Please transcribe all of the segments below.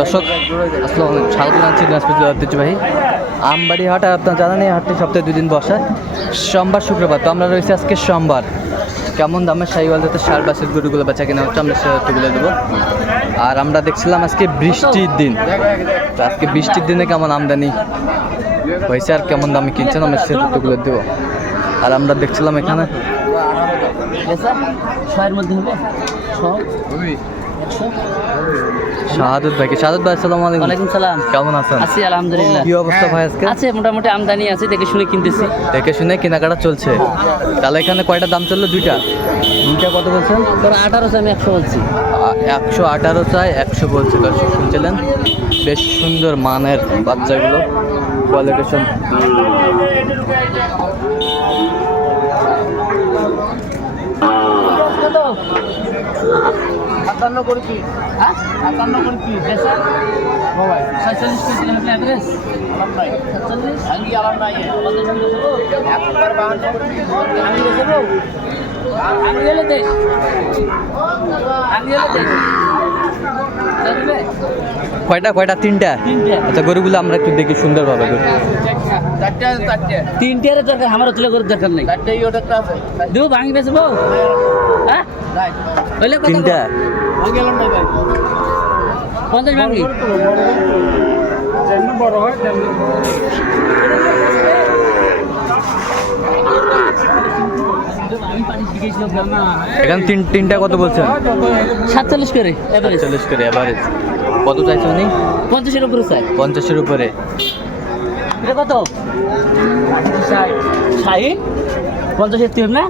দর্শক স্বাগত জানাচ্ছি দিনাজপুর ঐতিহ্যবাহী আমবাড়ি হাট আপনার জানেন, এই হাটটি সপ্তাহে দুই দিন বসে। সোমবার, শুক্রবার। তো আমরা রয়েছি আজকে সোমবার। কেমন দামের শাহিওয়াল যাতে সার বাসের গরুগুলো বেচা কিনা হচ্ছে, আমরা সেটা তুলে দেবো। আর আমরা দেখছিলাম আজকে বৃষ্টির দিন। তো আজকে বৃষ্টির দিনে কেমন আমদানি হয়েছে আর কেমন দামে কিনছেন, আমরা সেটা তুলে দেবো। আর আমরা দেখছিলাম এখানে ছয়ের মধ্যে হবে? শাহাদুত ভাইকে শাহাদুত ভাই আসসালামু আলাইকুম। ওয়ালাইকুম সালাম। কেমন আছেন? আছি আলহামদুলিল্লাহ। কি অবস্থা ভাই আজকে? আছে মোটামুটি আমদানি আছে দেখে শুনে কিনতেছি। দেখে শুনে কেনাকাটা চলছে। তাহলে এখানে কয়টা দাম চলল? দুইটা। দুইটা কত বলছেন? ধরো আঠারোশো আমি একশো বলছি। একশো আঠারো চাই একশো বলছে। দর্শক শুনছিলেন? বেশ সুন্দর মানের বাচ্চাগুলো। কোয়ালিটেশন সাতান্ন করে কি হ্যাঁ? সাতান্ন করে দিলে হবে অ্যাভারেজ সাতচল্লিশ? আমি আলাম নাই? একবার বাহান্ন আমি বেসবো আমি গেলে দেশ। আমি গেলে দেশ। কয়টা কয়টা? তিনটা? তিনটে। আচ্ছা গরুগুলো আমরা একটু দেখি সুন্দরভাবে তিনটের দরকার আমার তুলে করে দরকার নেই। দেবো ভাঙি বেসবো হ্যাঁ। কত তিনটা। পঞ্চাশ ভাঙি এখানে তিন তিনটা কত বলছেন? সাতচল্লিশ করে এভারেজ চল্লিশ করে অ্যাভারেজ কত চাইছে উনি? পঞ্চাশের উপরে চাই। পঞ্চাশের উপরে। এটা কত? ষাট। পঞ্চাশের তুই না?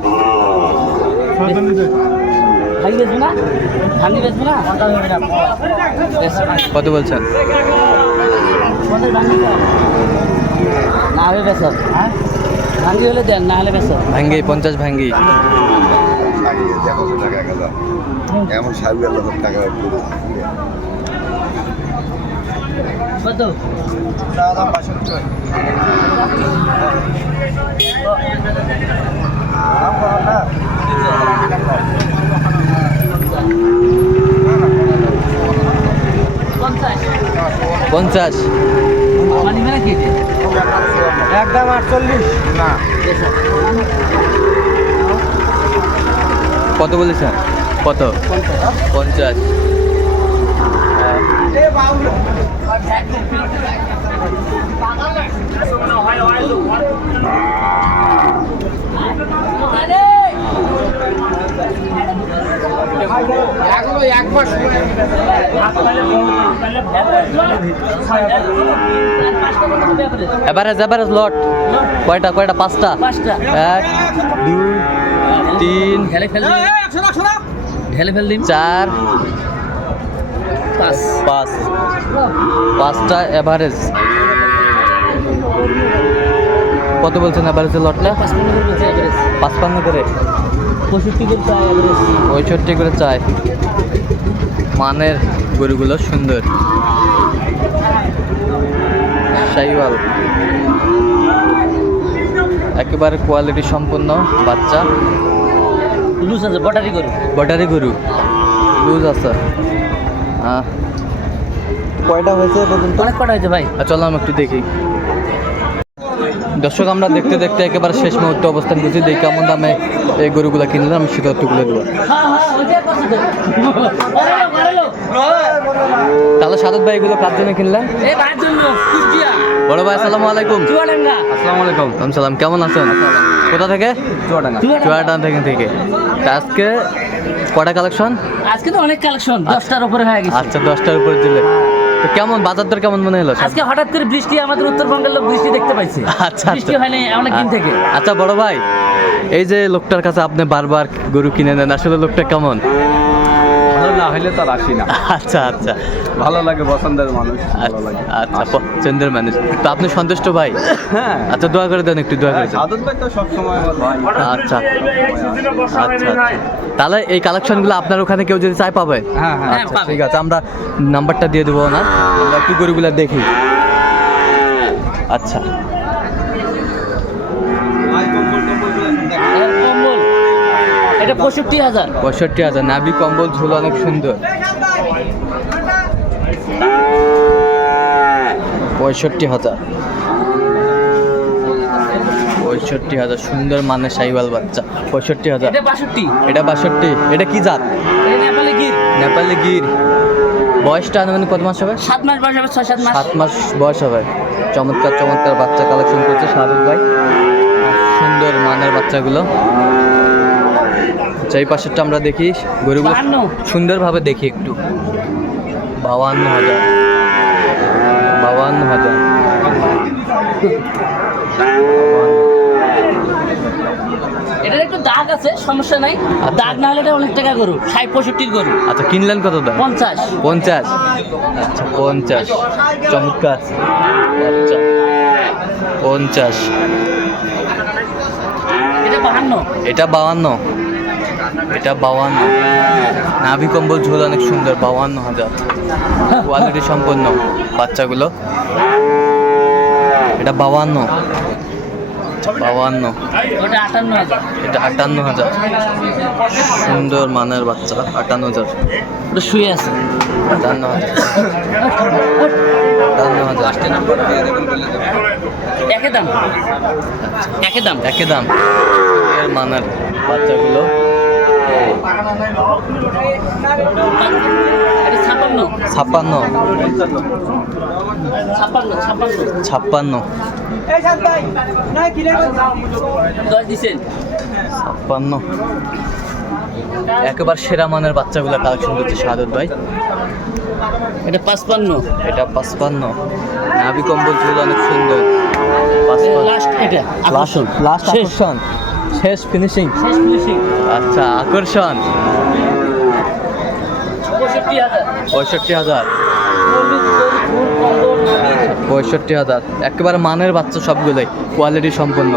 কত বলছেন। না হলে হ্যাঁ? ভাঙ্গি হলে দেন না হলে বেশ ভাঙ্গি পঞ্চাশ ভাঙ্গি। এমন সাড়ে টাকা কত পঞ্চাশ। মানে মানে কি একদম আটচল্লিশ। না। কত বলেছেন? কত? পঞ্চাশ। এভারেজ এভারেজ লট কয়টা কয়টা? পাঁচটা? পাঁচটা। এক দুই তিন ঢেলে ফেল দিন। ঢেলে ফেল দিন। চার পাঁচ। পাঁচ। পাঁচটা এভারেজ কত বলছেন এভারেজের লটটা পাঁচপান্ন করে। পঁয়ষট্টি করে চাই পঁয়ষট্টি করে চায় মানের গরুগুলো সুন্দর। শাইওয়াল একেবারে কোয়ালিটি সম্পন্ন বাচ্চা। লুজ আছে বটারি গরু। বটারি গরু। লুজ আছে। কয়টা হয়েছে অনেক কটা হয়েছে ভাই? আর চলো আমি একটু দেখি। দর্শক আমরা দেখতে দেখতে একেবারে শেষ মুহূর্তে অবস্থান করছি। দেখি কেমন দামে এই গরুগুলো কিনলাম আমি সেটা তুলে দেবো তাহলে সাদত ভাই এগুলো কার জন্য কিনলেন? বড় ভাই আসসালামু আলাইকুম। আসসালামু আলাইকুম। সালাম কেমন আছেন? কোথা থেকে? চুয়াডাঙ্গা। চুয়াডাঙ্গা। থেকে থেকে। আজকে কটা কালেকশন? আজকে তো অনেক কালেকশন দশটার উপরে হয়ে গেছে। আচ্ছা দশটার উপরে দিলে। তো কেমন বাজার দর কেমন মনে হলো আজকে হঠাৎ করে বৃষ্টি আমাদের উত্তরবঙ্গের লোক বৃষ্টি দেখতে পাইছে। আচ্ছা বৃষ্টি আচ্ছা হয়নি অনেক দিন থেকে। আচ্ছা বড় ভাই এই যে লোকটার কাছে আপনি বারবার গরু কিনে নেন আসলে লোকটা কেমন? না হইলে তো আর আসি না। আচ্ছা আচ্ছা। ভালো লাগে পছন্দের মানুষ ভালো লাগে। আচ্ছা পছন্দের মানুষ। তো আপনি সন্তুষ্ট ভাই? হ্যাঁ। আচ্ছা দোয়া করে দেন একটু দোয়া করে দেন। সাদত ভাই তো সবসময় আমার ভাই। আচ্ছা। আচ্ছা আচ্ছা। তাহলে এই কালেকশনগুলো আপনার ওখানে কেউ যদি চাই পাবে? হ্যাঁ হ্যাঁ। হ্যাঁ, আচ্ছা ঠিক আছে। আমরা নাম্বারটা দিয়ে দেবো না আমরা একটু গরুগুলো দেখি। আচ্ছা আর কম্বল এটা পঁয়ষট্টি হাজার। পঁয়ষট্টি হাজার। নাভি কম্বল ঝুল অনেক সুন্দর। পঁয়ষট্টি হাজার। পঁয়ষট্টি হাজার। সুন্দর মানের সাইওয়াল বাচ্চা। পঁয়ষট্টি হাজার। এটা বাষট্টি। এটা বাষট্টি। এটা কি জাত? নেপালি গির। নেপালি গির। বয়সটা আনুমানিক কত মাস হবে? সাত মাস বয়স হবে ছয় সাত মাস। সাত মাস বয়স হবে। চমৎকার চমৎকার বাচ্চা কালেকশন করছে শাহরুখ ভাই। সুন্দর মানের বাচ্চাগুলো। আচ্ছা এই পাশেরটা আমরা দেখি গরুগুলো সুন্দরভাবে দেখি একটু। বাউান্ন হাজার। বাউান্ন হাজার। এটার একটু দাগ আছে সমস্যা নাই। দাগ না হলে এটা অনেক টাকা গরু ষাট পঁয়ষট্টির গরু। আচ্ছা কিনলেন কত দাম? পঞ্চাশ। পঞ্চাশ। আচ্ছা পঞ্চাশ। চমৎকার। আচ্ছা পঞ্চাশ। এটা বাহান্ন। এটা বাউান্ন এটা বাউান্ন। নাভি কম্বল ঝোল অনেক সুন্দর বাউান্ন হাজার। কোয়ালিটি সম্পন্ন বাচ্চাগুলো। এটা বাউান্ন। বাউান্ন। এটা আটান্ন হাজার। সুন্দর মানের বাচ্চা আটান্ন হাজার। ওটা শুয়ে আছে। আটান্ন হাজার। আটান্ন হাজার। একে দাম। একে দাম। একই দাম। মানের বাচ্চাগুলো। এটা ছাপ্পান্ন। ছাপ্পান্ন। একেবারে সেরা মানের বাচ্চাগুলো কালেকশন করছে সাদত ভাই। এটা পাঁচপান্ন। এটা পাঁচপান্ন। নাভি কম্বল ঝুল অনেক সুন্দর। লাস্ট এটা আকর্ষণ। লাস্ট আকর্ষণ। শেষ ফিনিশিং শেষ ফিনিশিং আচ্ছা আকর্ষণ। পঁয়ষট্টি হাজার। পঁয়ষট্টি হাজার। পঁয়ষট্টি একেবারে মানের বাচ্চা সবগুলোই কোয়ালিটি সম্পন্ন।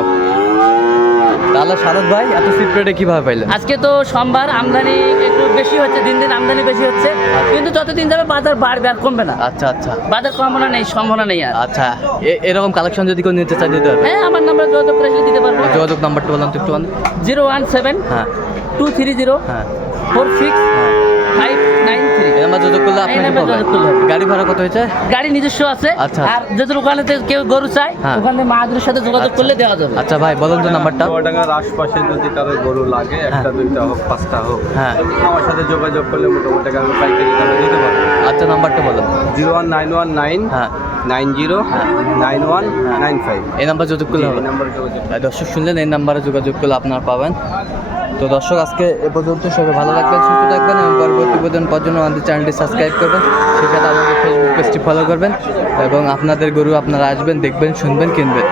তাহলে শারদ ভাই এত সিপ্রেটে রেটে কীভাবে পাইলেন? আজকে তো সোমবার আমদানি বেশি হচ্ছে দিন দিন আমদানি বেশি হচ্ছে। কিন্তু যতদিন যাবে বাজার বাড়বে আর কমবে না। আচ্ছা আচ্ছা। বাজার কমানো নেই সম্ভাবনা নেই আর। আচ্ছা এরকম কালেকশন যদি কেউ নিতে চাই দিতে পারবে? হ্যাঁ আমার নাম্বার যোগাযোগ করে দিতে পারব। যোগাযোগ নাম্বারটা বললাম একটু। জিরো ওয়ান সেভেন হ্যাঁ। টু থ্রি জিরো হ্যাঁ। ফোর সিক্স হ্যাঁ। ফাইভ নাইন থ্রি এই নাম্বার যোগাযোগ করলে আপনাকে নাম্বার যোগাযোগ করলে হবে। গাড়ি ভাড়া কত হয়েছে? গাড়ি নিজস্ব আছে। আচ্ছা। আর কেউ গরু চায় হ্যাঁ। ওখানে মাহাদুরের সাথে যোগাযোগ করলে দেওয়া যাবে। আচ্ছা ভাই বলুন তো নাম্বারটা চুয়াডাঙ্গার আশপাশে যদি কারও গরু লাগে একটা দুইটা হোক পাঁচটা হোক হ্যাঁ। আমার সাথে যোগাযোগ করলে মোটামুটি আমি পাইকারি দামে দিতে পারব। আচ্ছা নাম্বারটা বলুন। Zero one nine one nine হ্যাঁ। Nine zero nine one nine five. এই নাম্বার যোগাযোগ করলে হবে। এই নাম্বারে যোগাযোগ। দর্শক শুনলেন এই নাম্বারে যোগাযোগ করলে আপনারা পাবেন। তো দর্শক, আজকে এ পর্যন্ত সবাই ভালো থাকবেন, সুস্থ থাকবেন এবং পরবর্তী পর্যন্ত পাওয়ার জন্য আমাদের চ্যানেলটি সাবস্ক্রাইব করবেন। সেখানে আমাদের ফেসবুক পেজটি ফলো করবেন এবং আপনাদের গরু আপনারা আসবেন, দেখবেন, শুনবেন, কিনবেন।